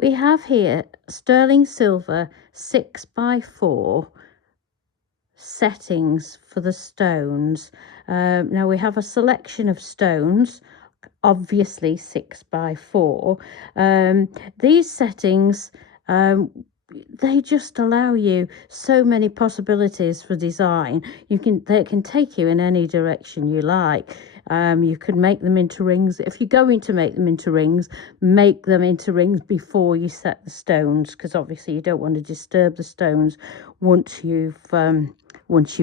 we have here sterling silver 6x4 settings for the stones. Now we have a selection of stones, obviously 6x4. These settings, they just allow you so many possibilities for design. They can take you in any direction you like. You could make them into rings. If you're going to make them into rings before you set the stones, because obviously you don't want to disturb the stones once you've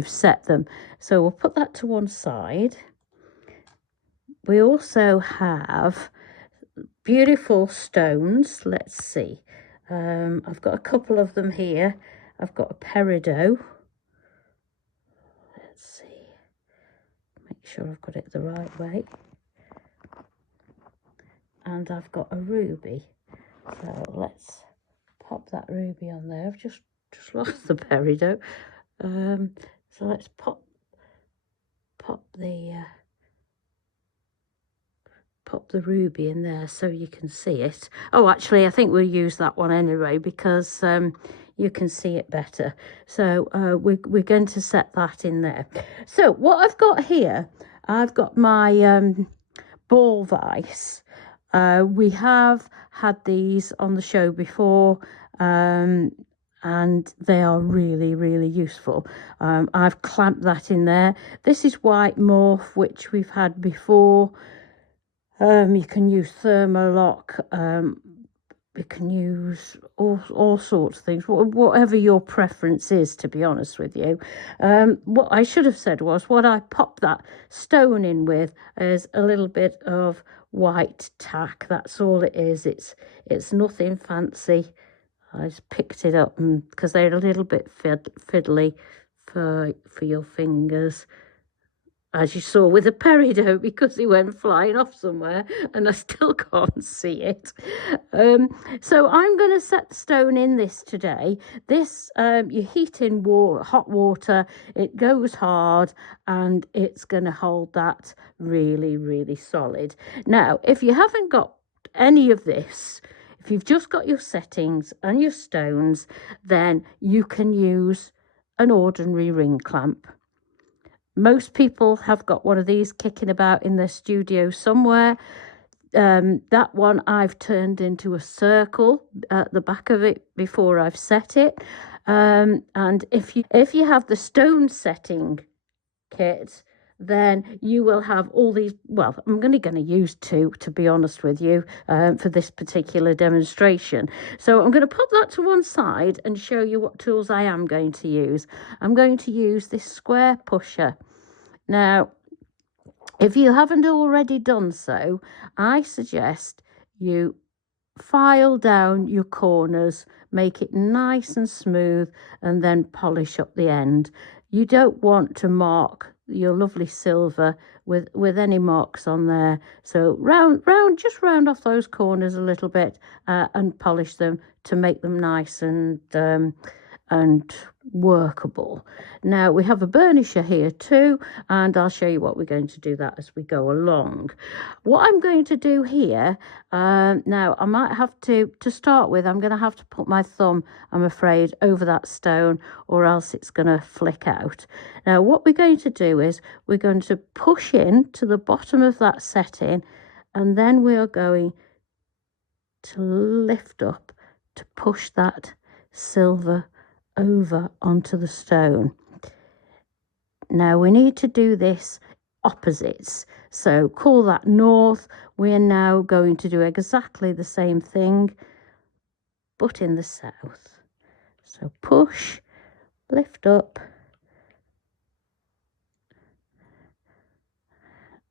set them. So we'll put that to one side. We also have beautiful stones. Let's see. I've got a couple of them here. I've got a peridot. Let's see. Make sure I've got it the right way. And I've got a ruby. So let's pop that ruby on there. I've just lost the peridot. So let's pop the ruby in there so you can see it. Oh, actually, I think we'll use that one anyway because you can see it better. So we're going to set that in there. So what I've got here, I've got my ball vise. We have had these on the show before, and they are really, really useful. I've clamped that in there. This is white morph, which we've had before. You can use thermolock, you can use all sorts of things, whatever your preference is, to be honest with you. What I should have said was what I popped that stone in with is a little bit of white tack. That's all it is. It's nothing fancy. I just picked it up because they're a little bit fiddly for your fingers, as you saw with the peridot, because he went flying off somewhere and I still can't see it. So I'm going to set the stone in this today. This, you heat in hot water, it goes hard, and it's going to hold that really, really solid. Now, if you haven't got any of this, if you've just got your settings and your stones, then you can use an ordinary ring clamp. Most people have got one of these kicking about in their studio somewhere. That one I've turned into a circle at the back of it before I've set it. And if you have the stone setting kit, then you will have all these. Well, I'm going to use two, to be honest with you, for this particular demonstration. So I'm going to put that to one side and show you what tools I am going to use. I'm going to use this square pusher. Now, if you haven't already done so, I suggest you file down your corners, make it nice and smooth, and then polish up the end. You don't want to mark your lovely silver with any marks on there. So just round off those corners a little bit and polish them to make them nice and workable. Now we have a burnisher here too, and I'll show you what we're going to do that as we go along. What I'm going to do here, now I might have to start with, I'm going to have to put my thumb, I'm afraid, over that stone, or else it's going to flick out. Now what we're going to do is we're going to push in to the bottom of that setting, and then we are going to lift up to push that silver over onto the stone. Now we need to do this opposites, so call that north. We're now going to do exactly the same thing, but in the south. So push, lift up,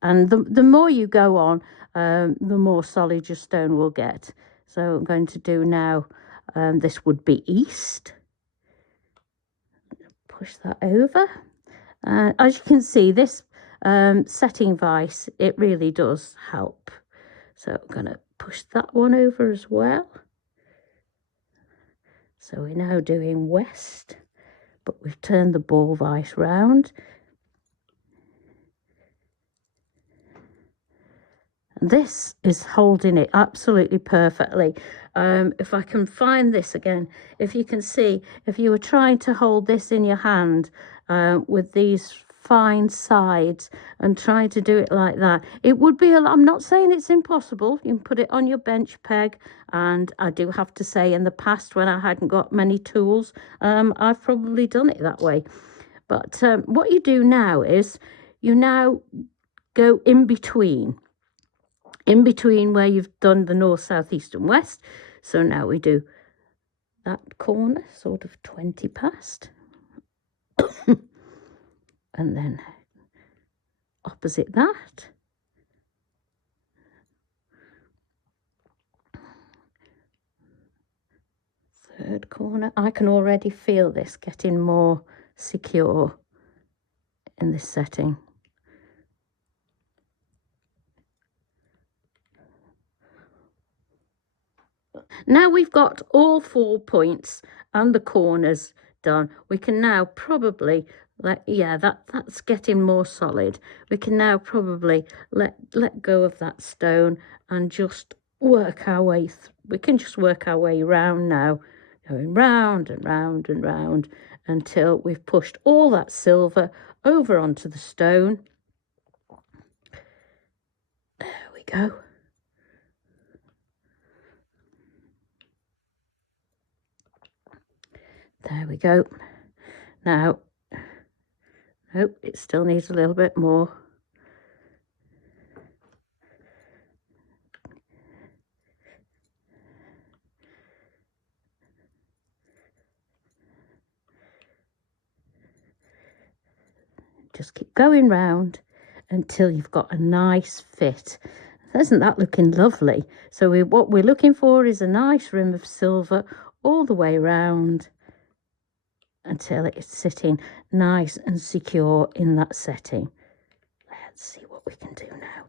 and the more you go on, the more solid your stone will get. So I'm going to do now, this would be east. Push that over. As you can see, this setting vise, it really does help. So I'm going to push that one over as well. So we're now doing west, but we've turned the ball vise round. And this is holding it absolutely perfectly. If I can find this again, if you can see, if you were trying to hold this in your hand with these fine sides and trying to do it like that, it would be I'm not saying it's impossible. You can put it on your bench peg, and I do have to say, in the past when I hadn't got many tools, I've probably done it that way. But what you do now is you now go in between where you've done the north, south, east and west. So now we do that corner, sort of 20 past. And then opposite that. Third corner. I can already feel this getting more secure in this setting. Now we've got all 4 points and the corners done, we can now probably that's getting more solid. We can now probably let go of that stone and just work our way we can just work our way round now, going round and round and round until we've pushed all that silver over onto the stone. There we go. There we go. Now, oh, it still needs a little bit more. Just keep going round until you've got a nice fit. Isn't that looking lovely? So what we're looking for is a nice rim of silver all the way round until it's sitting nice and secure in that setting. Let's see what we can do now.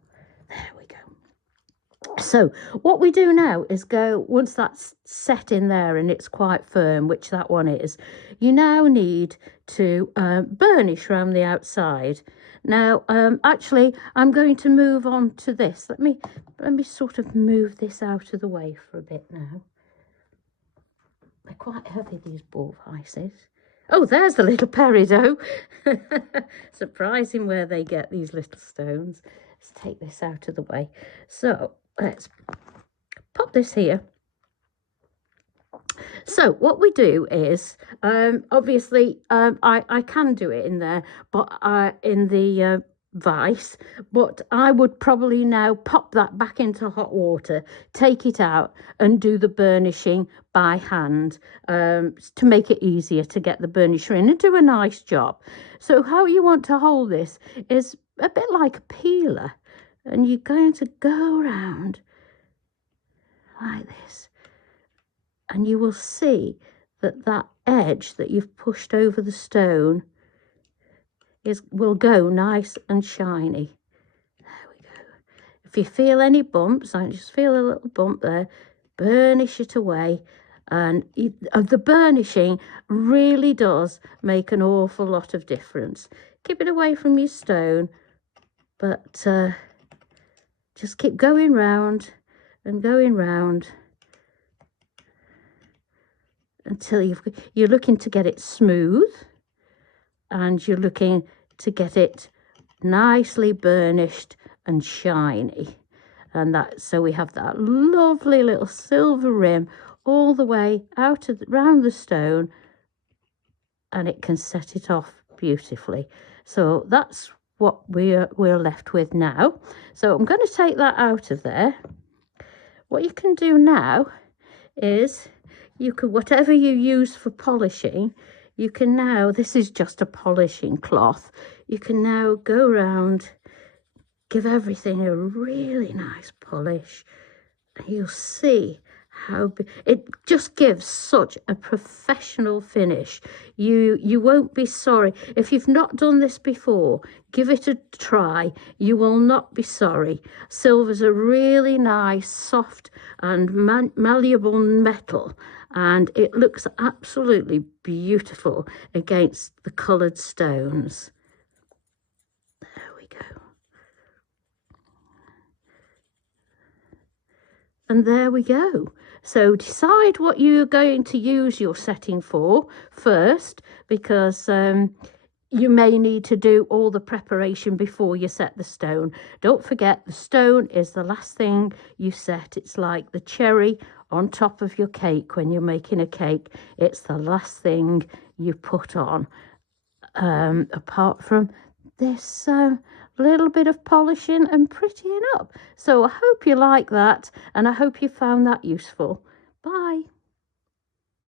There we go. So what we do now is go, once that's set in there and it's quite firm, which that one is, you now need to burnish around the outside. Now, actually, I'm going to move on to this. Let me sort of move this out of the way for a bit now. They're quite heavy, these ball vices. Oh, there's the little peridot. Surprising where they get these little stones. Let's take this out of the way. So let's pop this here. So what we do is, obviously, I can do it in there, but in the vise, but I would probably now pop that back into hot water, take it out and do the burnishing by hand to make it easier to get the burnisher in and do a nice job. So how you want to hold this is a bit like a peeler, and you're going to go around like this, and you will see that that edge that you've pushed over the stone will go nice and shiny. There we go. If you feel any bumps, I just feel a little bump there, burnish it away. And the burnishing really does make an awful lot of difference. Keep it away from your stone, but just keep going round and going round until you're looking to get it smooth, and you're looking to get it nicely burnished and shiny. And that, so we have that lovely little silver rim all the way out round the stone, and it can set it off beautifully. So that's what we're left with now. So I'm going to take that out of there. What you can do now is, you can, whatever you use for polishing, you can now, this is just a polishing cloth, you can now go around, give everything a really nice polish, and you'll see how it just gives such a professional finish. You won't be sorry. If you've not done this before, give it a try. You will not be sorry. Silver's a really nice, soft and malleable metal, and it looks absolutely beautiful against the coloured stones. There we go. And there we go. So decide what you're going to use your setting for first, because you may need to do all the preparation before you set the stone. Don't forget, the stone is the last thing you set. It's like the cherry on top of your cake when you're making a cake. It's the last thing you put on, apart from this little bit of polishing and prettying up. So I hope you like that, and I hope you found that useful. Bye.